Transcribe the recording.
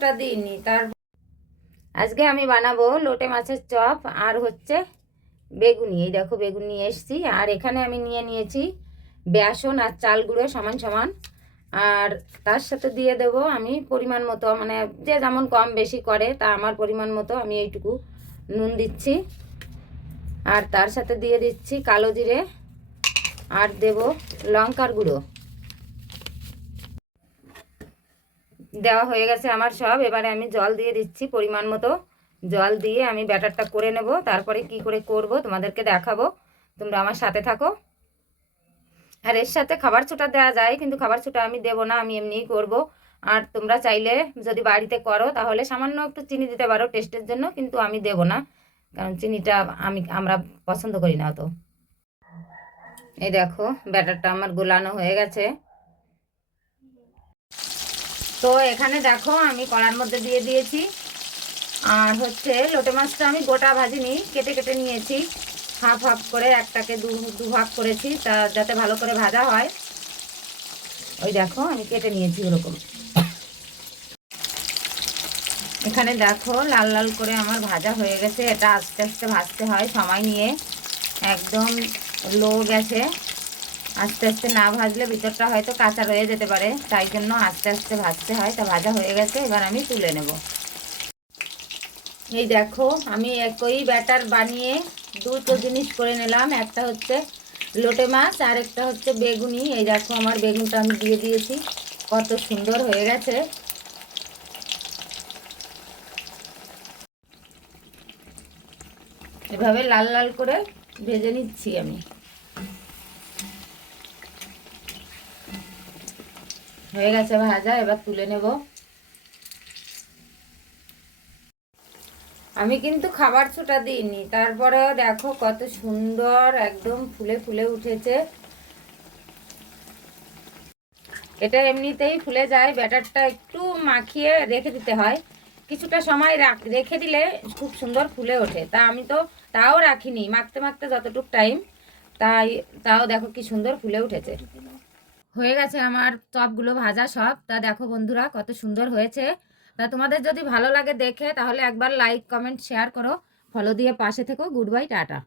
ছোটা দিইনি, তার আজকে আমি বানাবো লোটে মাছের চপ আর হচ্ছে বেগুনি। এই দেখো বেগুন নিয়ে এসেছি, আর এখানে আমি নিয়ে নিয়েছি বেসন আর চাল গুঁড়ো সমান সমান। আর তার সাথে দিয়ে দেব আমি পরিমাণ মতো মানে যে যেমন কম বেশি করে, তা আমার পরিমাণ মতো আমি এইটুকু নুন দিচ্ছি। আর তার সাথে দিয়ে দিচ্ছি কালো জিরে, আর দেব লঙ্কার গুঁড়ো। দেওয়া হয়ে গেছে আমার সব। এবারে আমি জল দিয়ে দিচ্ছি পরিমাণ মতো। জল দিয়ে আমি ব্যাটারটা করে নেব। তারপরে কি করে করব তোমাদেরকে দেখাবো। তোমরা আমার সাথে থাকো। আর এর সাথে খাবার ছোটা দেওয়া যায়, কিন্তু খাবার ছোটা আমি দেবো না, আমি এমনিই করব। আর তোমরা চাইলে যদি বাড়িতে করো, তাহলে সামান্য একটু চিনি দিতে পারো টেস্টের জন্য, কিন্তু আমি দেব না। কারণ চিনিটা আমি, আমরা পছন্দ করি না অত। এই দেখো, ব্যাটারটা আমার গোলানো হয়ে গেছে। তো এখানে দেখো আমি কড়ার মধ্যে দিয়ে দিয়েছি। আর হচ্ছে লোটে মাছটা আমি গোটা ভাজিনি, কেটে কেটে নিয়েছি। হাফ হাফ করে একটাকে দু দু ভাগ করেছি, তা যাতে ভালো করে ভাজা হয়। ওই দেখো আমি কেটে নিয়েছি ওরকম। এখানে দেখো লাল লাল করে আমার ভাজা হয়ে গেছে। এটা আস্তে আস্তে ভাজতে হয় সময় নিয়ে। একদম লো গ্যাসে। আস্তে আস্তে না ভাজলে ভিতরটা হয়তো কাঁচা রয়ে যেতে পারে, তাই জন্য আস্তে আস্তে ভাজতে হয়। তা ভাজা হয়ে গেছে, এবার আমি তুলে নেব। এই দেখো, আমি একই ব্যাটার বানিয়ে দুটো জিনিস করে নিলাম। একটা হচ্ছে লোটে মাছ, আর একটা হচ্ছে বেগুনি। এই দেখো, আমার বেগুনটা আমি দিয়ে দিয়েছি। কত সুন্দর হয়ে গেছে। এভাবে লাল লাল করে ভেজে নিচ্ছি আমি। হয়ে গেছে ভাজা, এবার তুলে নেব। আমি কিন্তু খাবার ছোটা দিইনি, তারপরেও দেখো কত সুন্দর একদম ফুলে ফুলে উঠেছে। এটা এমনিতেই ফুলে যায়, ব্যাটারটা একটু মাখিয়ে রেখে দিতে হয়। কিছুটা সময় রাখ- রেখে দিলে খুব সুন্দর ফুলে ওঠে। তা আমি তো তাও রাখিনি, মাখতে মাখতে যতটুক টাইম তাই, তাও দেখো কি সুন্দর ফুলে উঠেছে। হয়ে গেছে আমার চপগুলো ভাজা সব। তা দেখো বন্ধুরা, কত সুন্দর হয়েছে। তা তোমাদের যদি ভালো লাগে দেখে, তাহলে একবার লাইক কমেন্ট শেয়ার করো। ফলো দিয়ে পাশে থেকো। Good bye tata.